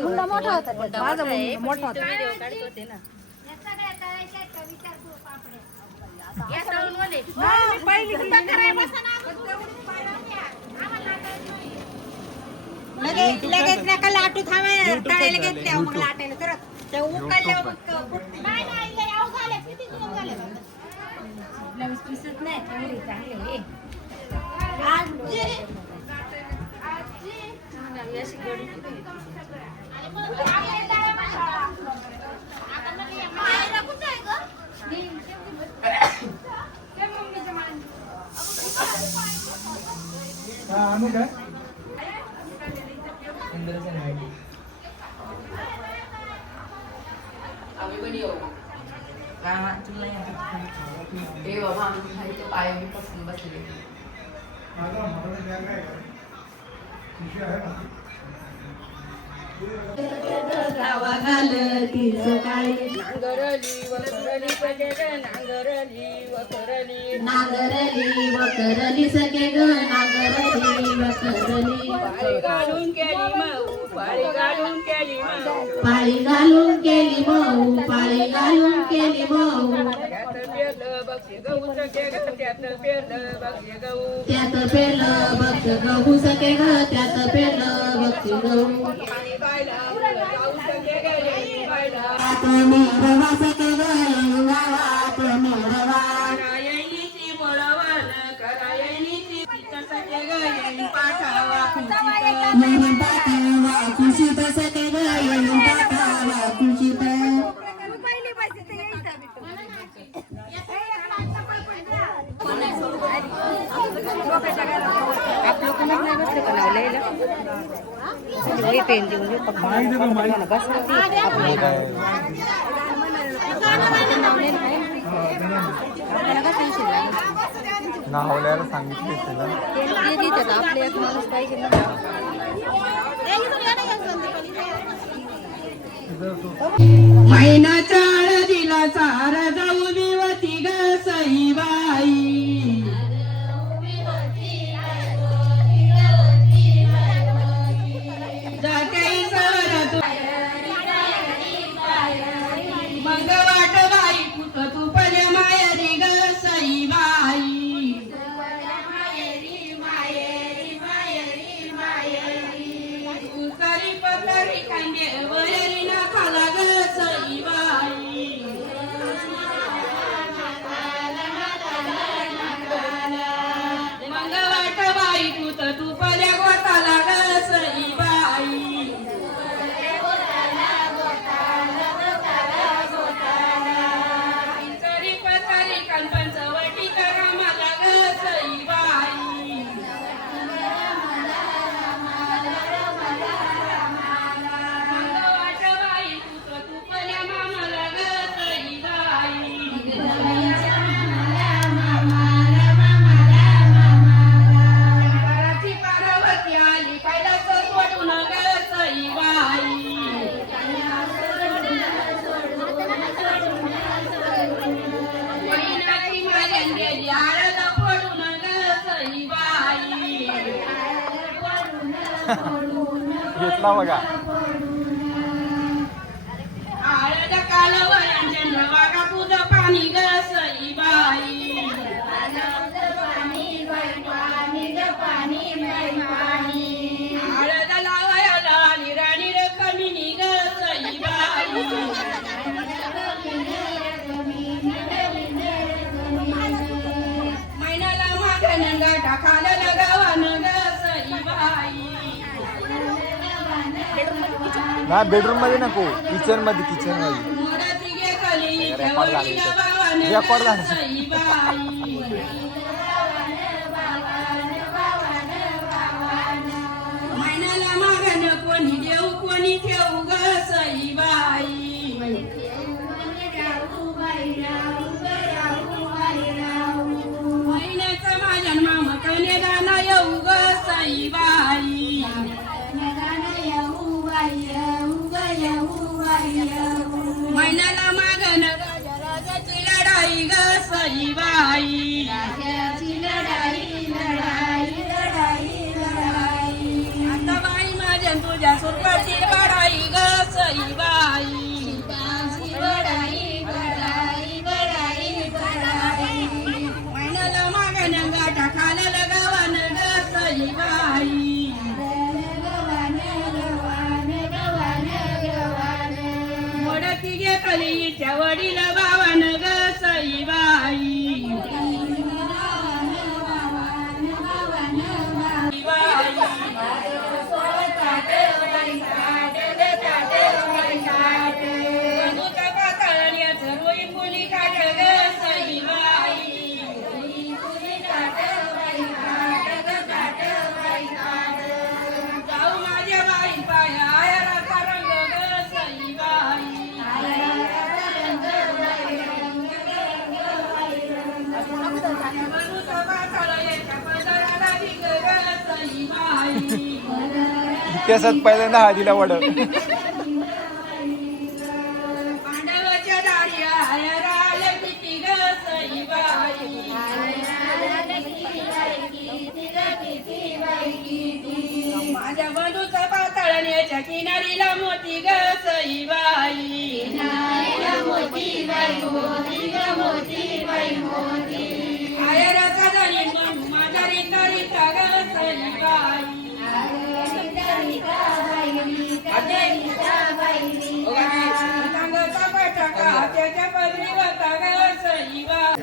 मुंडा मोठा होता माझा मोठा होता लगेच नका लाटू थांबा तळायला घेतल्या मग लाटायला तर ते उकळल्यावर दिसत नाही तेवढे चांगले आम्ही पण येऊ ए बाबा आम्ही पाय मी पसंत बसले नांगरली वकरली सगळे ग नांगरली वकरली पाळी घालून केली मऊ पाळी घालून केली मऊ पाळी घालून केली मऊ पाळी घालून केली मऊ त्यात पेरलं बघ गहू सके ग त्यात पेरलं बघ गहू आत मेरवा सके ग गावात मेरवा करायनीची बोलवण करायनीची सके ग येईन पाठावा खुशीत सके ग येईन पाठावा खुशीत आप लोग नाही बसले का लावलेला वही पेन देऊन देऊ पप्पा बस नावल्याला सांगितले आपले एक माणूस पाहिजे महिनाच्या हळदीला चार जाऊ दिवती ग सईबाई मग वाट बाई कुठ तू पल्या मायरी ग सईबाई करी पकडी कांदे वरी ना खाला ग सईबाई मग वाट बाई कुठ तू पल्या गोताला ग सईबाई घेतला बघा आळद कालवयांच्या वागा तुझं पाणी ग सईबाई आळद लावायला राणी रे कमिनी ग सईबाई महिन्याला मागण गाठा खाला लगावान ग सईबाई ना बेडरूम मध्ये नको किचन मध्ये रेकॉर्ड झालं महिन्याला मागण कोणी देऊ कोणी ठेवू ग सईबाई महिन्याचा माझ्या मामकने गाणं येऊ ग सईबाई महिन्याला मागण राजाची लढाई ग सईबाई इतिहासात पहिल्यांदा हळदीला वड. पांडवाच्या दारी आयराल किती ग सईबाई. माझ्या बंधूचा पातळण्याच्या किनारीला मोती ग सईबाई. आयराचा धनी म्हणून माझ्या रीता रीता ग सईबाई. तांगाचा पटाका त्याच्या पदरी होता ग सईबाई.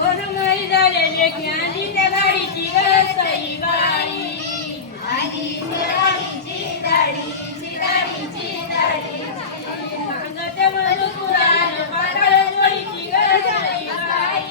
वनमय झालेले ज्ञानी त्या गाडीची ग सईबाई. सांगते मधुपुराण पाताळ जोडीची ग सईबाई.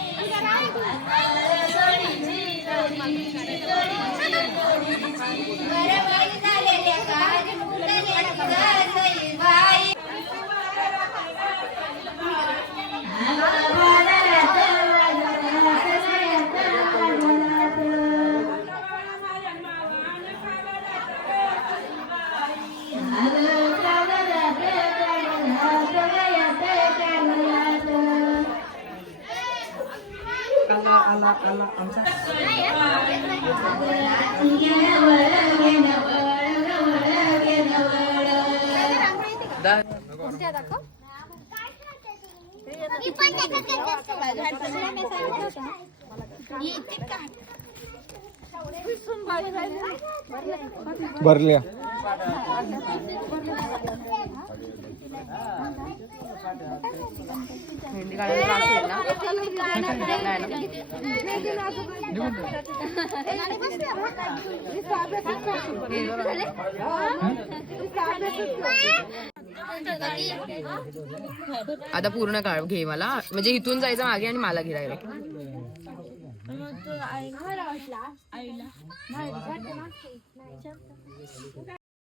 भरल्या मेहंदी काढायला लागेल ना. आता पूर्ण काढ घे मला, म्हणजे इथून जायचं मागे आणि मला घे डायरेक्ट.